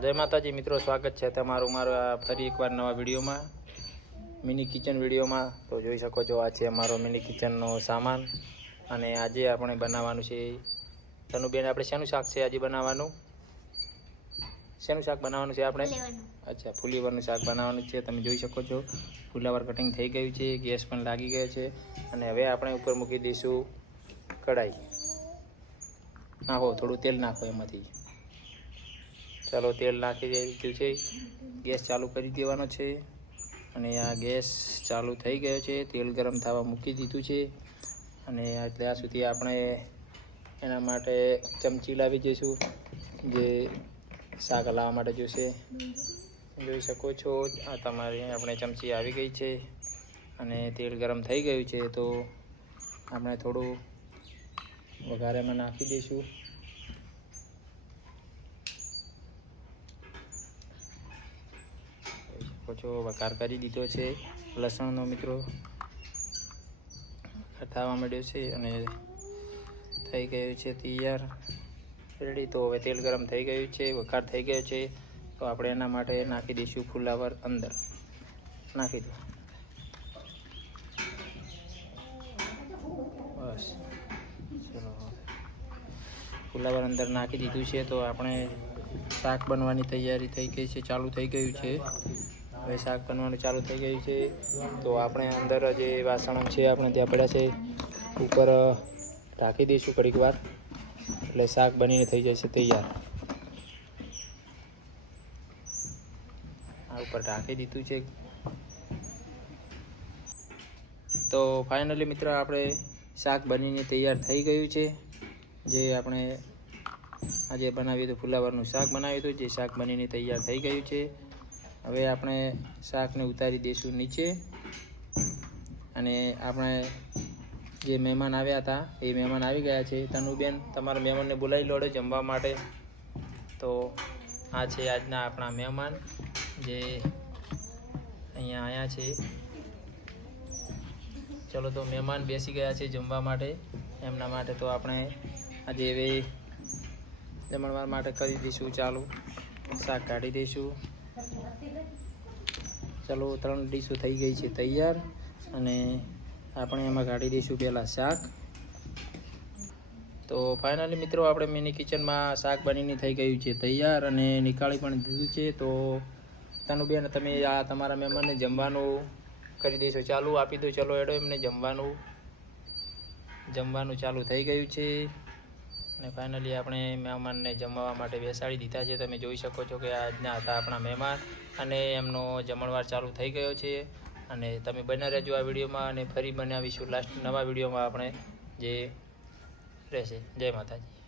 જય માતાજી મિત્રો સ્વાગત છે તમારું મારું આ ફરી એકવાર નવા વિડીયોમાં મિની કિચન વિડીયોમાં. તો જોઈ શકો છો આ છે અમારો મિની કિચનનો સામાન. અને આજે આપણે બનાવવાનું છે તનુબેન આપણે શેનું શાક છે આજે બનાવવાનું? શેનું શાક બનાવવાનું છે આપણે? અચ્છા ફુલીવરનું શાક બનાવવાનું છે તમે જોઈ શકો છો. ફુલાવર કટિંગ થઈ ગયું છે ગેસ પણ લાગી ગયો છે. અને હવે આપણે ઉપર મૂકી દઈશું કઢાઈ. નાખો થોડું તેલ નાખો એમાંથી. ચાલો તેલ નાખી દીધું છે. ગેસ ચાલુ કરી દેવાનો છે. અને આ ગેસ ચાલુ થઈ ગયો છે. તેલ ગરમ થવા મૂકી દીધું છે. અને ત્યાં સુધી આપણે એના માટે ચમચી લાવી જઈશું. જે શાક લાવવા માટે જોશે. જોઈ શકો છો, આ તમારી આપણે ચમચી આવી ગઈ છે. અને તેલ ગરમ થઈ ગયું છે, તો આપણે થોડું વઘારેમાં નાખી દઈશું જોઈ શકો છો. વઘાર કરી દીધો છે. લસણનો મિત્રો થવા માંડ્યો છે અને થઈ ગયું છે તૈયાર. રેડી તો હવે તેલ ગરમ થઈ ગયું છે, વઘાર થઈ ગયો છે. તો આપણે એના માટે નાખી દઈશું ફુલાવર અંદર. નાખી દો. બસ. ચલો. ફુલાવર અંદર નાખી દીધું છે તો આપણે શાક બનવાની તૈયારી થઈ ગઈ છે, ચાલુ થઈ ગયું છે. હવે શાક બનવાનું ચાલુ થઈ ગયું છે. તો આપણે અંદર જે વાસણો છે, આપણે ત્યાં પડ્યા છે. ઉપર રાખી દઈશું ઘડીક વાર. એટલે શાક બનીને થઈ જશે તૈયાર. આ ઉપર રાખી દીધું છે. તો ફાઇનલી મિત્ર, આપણે શાક બનીને તૈયાર થઈ ગયું છે. જે આપણે આજે બનાવ્યું હતું ફુલાવરનું શાક બનાવ્યું હતું, જે શાક બનીને તૈયાર થઈ ગયું છે. હવે આપણે શાકને ઉતારી દઈશું નીચે. અને આપણે જે મહેમાન આવ્યા હતા, એ મહેમાન આવી ગયા છે. તનુબેન, તમારા મહેમાનને બોલાવી લોડે જમવા માટે. તો આ છે આજના આપણા મહેમાન, જે અહીંયા આવ્યા છે. ચલો તો મહેમાન બેસી ગયા છે જમવા માટે. એમના માટે તો આપણે આજે હવે જમણવાર માટે કરી દઈશું. ચાલુ, શાક કાઢી દઈશું. ચલો, ત્રણ ડીશો થઈ ગઈ છે તૈયાર. અને આપણે એમાં કાઢી દઈશું પહેલાં શાક. તો ફાઇનલી મિત્રો, આપણે મિની કિચનમાં શાક બનીને થઈ ગયું છે તૈયાર અને નીકાળી પણ દીધું છે. તો તનુબેન, તમે આ તમારા મહેમાનને જમવાનું કરી દઈશો ચાલુ આપી દો. ચલો, એડો એમને જમવાનું. જમવાનું ચાલુ થઈ ગયું છે. અને ફાઇનલી આપણે મહેમાનને જમવા માટે બેસાડી દીધા છે. તમે જોઈ શકો છો કે આજના હતા આપણા મહેમાન અને એમનો જમણવાર ચાલુ થઈ ગયો છે. અને તમે બના રહેજો આ વિડીયોમાં અને ફરી બનાવીશું લાસ્ટ નવા વિડીયોમાં આપણે. જે રહેશે. જય માતાજી.